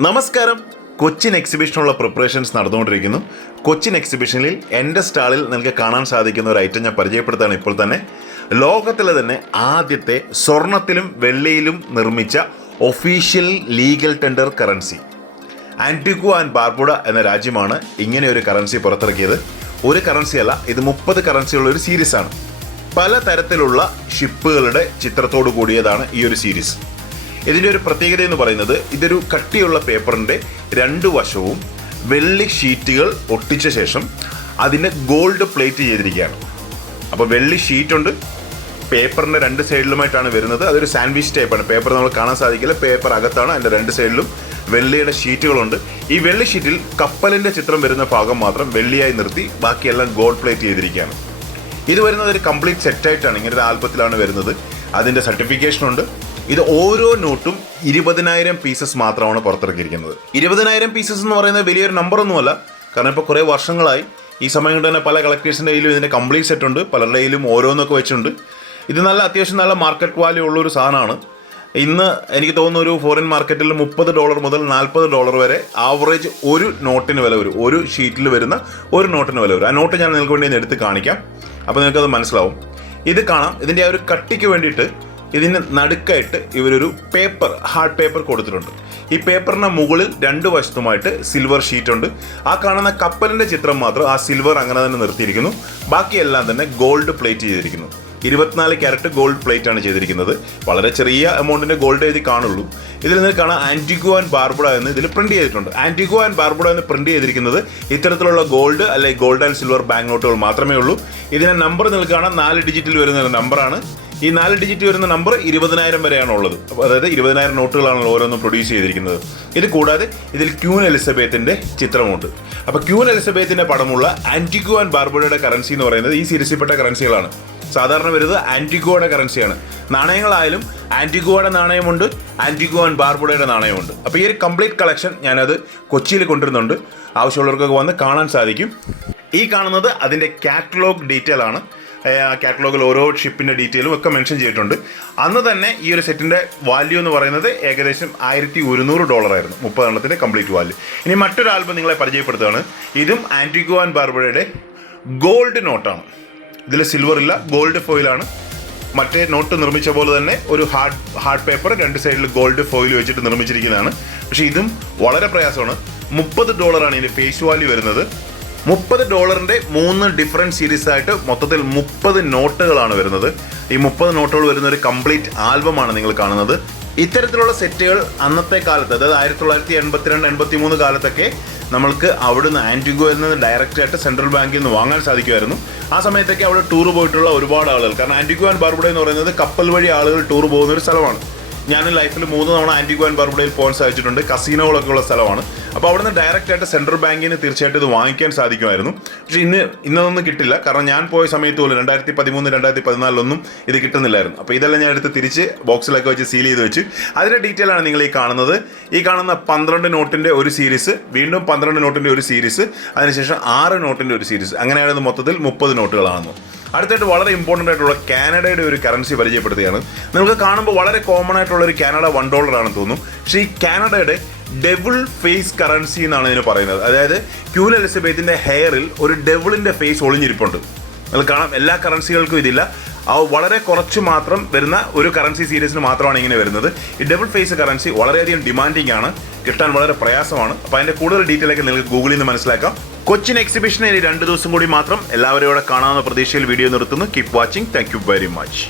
നമസ്കാരം. കൊച്ചിൻ എക്സിബിഷനുള്ള പ്രിപ്പറേഷൻസ് നടന്നുകൊണ്ടിരിക്കുന്നു. കൊച്ചിൻ എക്സിബിഷനിൽ എൻ്റെ സ്റ്റാളിൽ നിങ്ങൾക്ക് കാണാൻ സാധിക്കുന്ന ഒരു ഐറ്റം ഞാൻ പരിചയപ്പെടുത്താണ് ഇപ്പോൾ തന്നെ. ലോകത്തിലെ തന്നെ ആദ്യത്തെ സ്വർണത്തിലും വെള്ളിയിലും നിർമ്മിച്ച official legal tender currency. Antigua and Barbuda എന്ന രാജ്യമാണ് ഇങ്ങനെ ഒരു കറൻസി പുറത്തിറക്കിയത്. ഒരു കറൻസി അല്ല, ഇത് 30 കറൻസിയുള്ള ഒരു സീരീസാണ്. പല തരത്തിലുള്ള ഷിപ്പുകളുടെ ചിത്രത്തോടു കൂടിയതാണ് ഈ ഒരു സീരീസ്. ഇതിൻ്റെ ഒരു പ്രത്യേകത എന്ന് പറയുന്നത്, ഇതൊരു കട്ടിയുള്ള പേപ്പറിൻ്റെ 2 വശവും വെള്ളി ഷീറ്റുകൾ ഒട്ടിച്ച ശേഷം അതിനെ ഗോൾഡ് പ്ലേറ്റ് ചെയ്തിരിക്കുകയാണ്. അപ്പോൾ വെള്ളി ഷീറ്റുണ്ട്, പേപ്പറിൻ്റെ 2 സൈഡിലുമായിട്ടാണ് വരുന്നത്. അതൊരു സാൻഡ്വിച്ച് ടൈപ്പാണ്. പേപ്പർ നമ്മൾ കാണാൻ സാധിക്കില്ല, പേപ്പർ അകത്താണ്. അതിൻ്റെ 2 സൈഡിലും വെള്ളിയുടെ ഷീറ്റുകളുണ്ട്. ഈ വെള്ളി ഷീറ്റിൽ കപ്പലിൻ്റെ ചിത്രം വരുന്ന ഭാഗം മാത്രം വെള്ളിയായി നിർത്തി ബാക്കിയെല്ലാം ഗോൾഡ് പ്ലേറ്റ് ചെയ്തിരിക്കുകയാണ്. ഇത് വരുന്നത് ഒരു കംപ്ലീറ്റ് സെറ്റായിട്ടാണ്, ഇങ്ങനെ ഒരു ആൽബത്തിലാണ് വരുന്നത്. അതിൻ്റെ സർട്ടിഫിക്കേഷനുണ്ട്. ഇത് ഓരോ നോട്ടും 20,000 പീസസ് മാത്രമാണ് പുറത്തിറക്കിയിരിക്കുന്നത്. 20,000 പീസസ് എന്ന് പറയുന്നത് വലിയൊരു നമ്പറൊന്നുമല്ല, കാരണം ഇപ്പോൾ കുറേ വർഷങ്ങളായി ഈ സമയം കൊണ്ട് തന്നെ പല കളക്ടേഴ്സിൻ്റെ കയ്യിലും ഇതിൻ്റെ കംപ്ലീറ്റ് സെറ്റ് ഉണ്ട്, പലരുടെ കയ്യിലും ഓരോന്നൊക്കെ വെച്ചിട്ടുണ്ട്. ഇത് അത്യാവശ്യം നല്ല മാർക്കറ്റ് വാല്യൂ ഉള്ളൊരു സാധനമാണ്. ഇന്ന് എനിക്ക് തോന്നുന്നു ഒരു ഫോറിൻ മാർക്കറ്റിൽ $30 മുതൽ $40 വരെ ആവറേജ് ഒരു നോട്ടിന് വില വരും. ഒരു ഷീറ്റിൽ വരുന്ന ഒരു നോട്ടിന് വില വരും. ആ നോട്ട് ഞാൻ നിങ്ങൾക്ക് വേണ്ടി എടുത്ത് കാണിക്കാം, അപ്പോൾ നിങ്ങൾക്കത് മനസ്സിലാവും. ഇത് കാണാം. ഇതിൻ്റെ ആ ഒരു കട്ടിക്ക് വേണ്ടിയിട്ട് ഇതിന് നടുക്കായിട്ട് ഇവരൊരു പേപ്പർ, ഹാർഡ് പേപ്പർ കൊടുത്തിട്ടുണ്ട്. ഈ പേപ്പറിന് മുകളിൽ 2 വശത്തുമായിട്ട് സിൽവർ ഷീറ്റ് ഉണ്ട്. ആ കാണുന്ന കപ്പലിൻ്റെ ചിത്രം മാത്രം ആ സിൽവർ അങ്ങനെ തന്നെ നിർത്തിയിരിക്കുന്നു. ബാക്കിയെല്ലാം തന്നെ ഗോൾഡ് പ്ലേറ്റ് ചെയ്തിരിക്കുന്നു. 24 ക്യാരറ്റ് ഗോൾഡ് പ്ലേറ്റ് ആണ് ചെയ്തിരിക്കുന്നത്. വളരെ ചെറിയ എമൗണ്ടിൻ്റെ ഗോൾഡ് എഴുതി കാണുള്ളൂ. ഇതിൽ നിന്ന് കാണാൻ ആൻറ്റിഗ്വ ആൻഡ് ബാർബുഡ എന്ന് ഇതിൽ പ്രിന്റ് ചെയ്തിട്ടുണ്ട്. ആൻറ്റിഗ്വ ആൻഡ് ബാർബുഡ എന്ന് പ്രിന്റ് ചെയ്തിരിക്കുന്നത് ഇത്തരത്തിലുള്ള ഗോൾഡ് അല്ലെങ്കിൽ ഗോൾഡ് ആൻഡ് സിൽവർ ബാങ്ക് നോട്ടുകൾ മാത്രമേ ഉള്ളൂ. ഇതിനെ നമ്പർ നിങ്ങൾക്ക് കാണാൻ 4 ഡിജിറ്റിൽ വരുന്ന ഒരു നമ്പറാണ്. ഈ 4 ഡിജിറ്റ് വരുന്ന നമ്പർ 20,000 വരെയാണ് ഉള്ളത്. അതായത് 20,000 നോട്ടുകളാണ് ഓരോന്നും പ്രൊഡ്യൂസ് ചെയ്തിരിക്കുന്നത്. ഇത് കൂടാതെ ഇതിൽ ക്യൂൻ എലിസബത്തിൻ്റെ ചിത്രമുണ്ട്. അപ്പോൾ ക്യൂൻ എലിസബത്തിൻ്റെ പടമുള്ള ആൻറ്റിഗ്വ ആൻഡ് ബാർബുഡയുടെ കറൻസി എന്ന് പറയുന്നത് ഈ സീരീസിൽപ്പെട്ട കറൻസികളാണ്. സാധാരണ വരുന്നത് ആൻറ്റിഗ്വയുടെ കറൻസിയാണ്. നാണയങ്ങളായാലും ആൻറ്റിഗ്വയുടെ നാണയമുണ്ട്, ആൻറ്റിഗ്വ ആൻഡ് ബാർബുഡയുടെ നാണയമുണ്ട്. അപ്പോൾ ഈ ഒരു കംപ്ലീറ്റ് കളക്ഷൻ ഞാനത് കൊച്ചിയിൽ കൊണ്ടുവരുന്നുണ്ട്. ആവശ്യമുള്ളവർക്കൊക്കെ വന്ന് കാണാൻ സാധിക്കും. ഈ കാണുന്നത് അതിൻ്റെ കാറ്റലോഗ് ഡീറ്റെയിൽ ആണ്. കാറ്റലോഗിൽ ഓരോ ഷിപ്പിൻ്റെ ഡീറ്റെയിലും ഒക്കെ മെൻഷൻ ചെയ്തിട്ടുണ്ട്. അന്ന് തന്നെ ഈ ഒരു സെറ്റിൻ്റെ വാല്യൂ എന്ന് പറയുന്നത് ഏകദേശം $1,100 ആയിരുന്നു, 30 എണ്ണത്തിൻ്റെ കംപ്ലീറ്റ് വാല്യൂ. ഇനി മറ്റൊരു ആൽബം നിങ്ങളെ പരിചയപ്പെടുത്തുകയാണ്. ഇതും ആൻറ്റിഗ്വ ആൻഡ് ബാർബുഡയുടെ ഗോൾഡ് നോട്ടാണ്. ഇതിൽ സിൽവർ ഇല്ല, ഗോൾഡ് ഫോയിലാണ്. മറ്റേ നോട്ട് നിർമ്മിച്ച പോലെ തന്നെ ഒരു ഹാർഡ് പേപ്പർ 2 സൈഡിൽ ഗോൾഡ് ഫോയിൽ വെച്ചിട്ട് നിർമ്മിച്ചിരിക്കുന്നതാണ്. പക്ഷേ ഇതും വളരെ പ്രയാസമാണ്. $30 ആണ് ഇതിൻ്റെ ഫേസ് വാല്യൂ വരുന്നത്. $30 3 ഡിഫറെൻറ്റ് സീരീസ് ആയിട്ട് മൊത്തത്തിൽ 30 നോട്ടുകളാണ് വരുന്നത്. ഈ 30 നോട്ടുകൾ വരുന്ന ഒരു കംപ്ലീറ്റ് ആൽബമാണ് നിങ്ങൾ കാണുന്നത്. ഇത്തരത്തിലുള്ള സെറ്റുകൾ അന്നത്തെ കാലത്ത്, അതായത് 1982-83 കാലത്തൊക്കെ നമ്മൾക്ക് അവിടുന്ന് ആൻറ്റിഗ്വയിൽ നിന്ന് ഡയറക്റ്റായിട്ട് സെൻട്രൽ ബാങ്കിൽ നിന്ന് വാങ്ങാൻ സാധിക്കുമായിരുന്നു. ആ സമയത്തൊക്കെ അവിടെ ടൂർ പോയിട്ടുള്ള ഒരുപാട് ആളുകൾ, കാരണം ആൻറ്റിഗ്വ ആൻഡ് ബാർബുഡ എന്ന് പറയുന്നത് കപ്പൽ വഴി ആളുകൾ ടൂർ പോകുന്ന ഒരു സ്ഥലമാണ്. ഞാൻ ലൈഫിൽ 3 തവണ ആൻറ്റിഗ്വ ആൻഡ് ബാർബുഡയിൽ പോകാൻ സാധിച്ചിട്ടുണ്ട്. കസീനോകളൊക്കെ ഉള്ള സ്ഥലമാണ്. അപ്പോൾ അവിടുന്ന് ഡയറക്റ്റായിട്ട് സെൻട്രൽ ബാങ്കിന് തീർച്ചയായിട്ടും ഇത് വാങ്ങിക്കാൻ സാധിക്കുമായിരുന്നു. പക്ഷേ ഇന്നതൊന്നും കിട്ടില്ല, കാരണം ഞാൻ പോയ സമയത്ത് പോലും 2013-2014 ഇത് കിട്ടുന്നില്ലായിരുന്നു. അപ്പോൾ ഇതെല്ലാം ഞാൻ എടുത്ത് തിരിച്ച് ബോക്സിലൊക്കെ വെച്ച് സീൽ ചെയ്ത് വെച്ച് അതിൻ്റെ ഡീറ്റെയിൽ ആണ് നിങ്ങൾ ഈ കാണുന്നത്. ഈ കാണുന്ന 12 നോട്ടിൻ്റെ ഒരു സീരീസ്, വീണ്ടും 12 നോട്ടിൻ്റെ ഒരു സീരീസ്, അതിനുശേഷം 6 നോട്ടിൻ്റെ ഒരു സീരീസ്, അങ്ങനെയാണ് മൊത്തത്തിൽ 30 നോട്ടുകളാണ്. അടുത്തായിട്ട് വളരെ ഇമ്പോർട്ടൻ്റ് ആയിട്ടുള്ള കാനഡയുടെ ഒരു കറൻസി പരിചയപ്പെടുത്തുകയാണ്. നിങ്ങൾക്ക് കാണുമ്പോൾ വളരെ കോമൺ ആയിട്ടുള്ള ഒരു കാനഡ $1 ആണെന്ന് തോന്നുന്നു. പക്ഷേ ഈ കാനഡയുടെ ഡെവിൾ ഫേസ് കറൻസി എന്നാണ് ഇതിന് പറയുന്നത്. അതായത് ക്യൂൻ എലിസബത്തിൻ്റെ ഹെയറിൽ ഒരു ഡെവിളിൻ്റെ ഫേസ് ഒളിഞ്ഞിരിപ്പുണ്ട്. നിങ്ങൾ കാണാം, എല്ലാ കറൻസികൾക്കും ഇതില്ല. വളരെ കുറച്ച് മാത്രം വരുന്ന ഒരു കറൻസി സീരീസിന് മാത്രമാണ് ഇങ്ങനെ വരുന്നത്. ഈ ഡബിൾ ഫേസ് കറൻസി വളരെയധികം ഡിമാൻഡിങ് ആണ്, കിട്ടാൻ വളരെ പ്രയാസമാണ്. അപ്പോൾ അതിൻ്റെ കൂടുതൽ ഡീറ്റെയിൽ ഒക്കെ നിങ്ങൾക്ക് ഗൂഗിളിൽ നിന്ന് മനസ്സിലാക്കാം. കൊച്ചിൻ എക്സിബിഷന് ഇനി 2 ദിവസം കൂടി മാത്രം. എല്ലാവരും ഇവിടെ കാണാവുന്ന പ്രതീക്ഷയിൽ വീഡിയോ നിർത്തുന്നു. Keep watching. Thank you very much.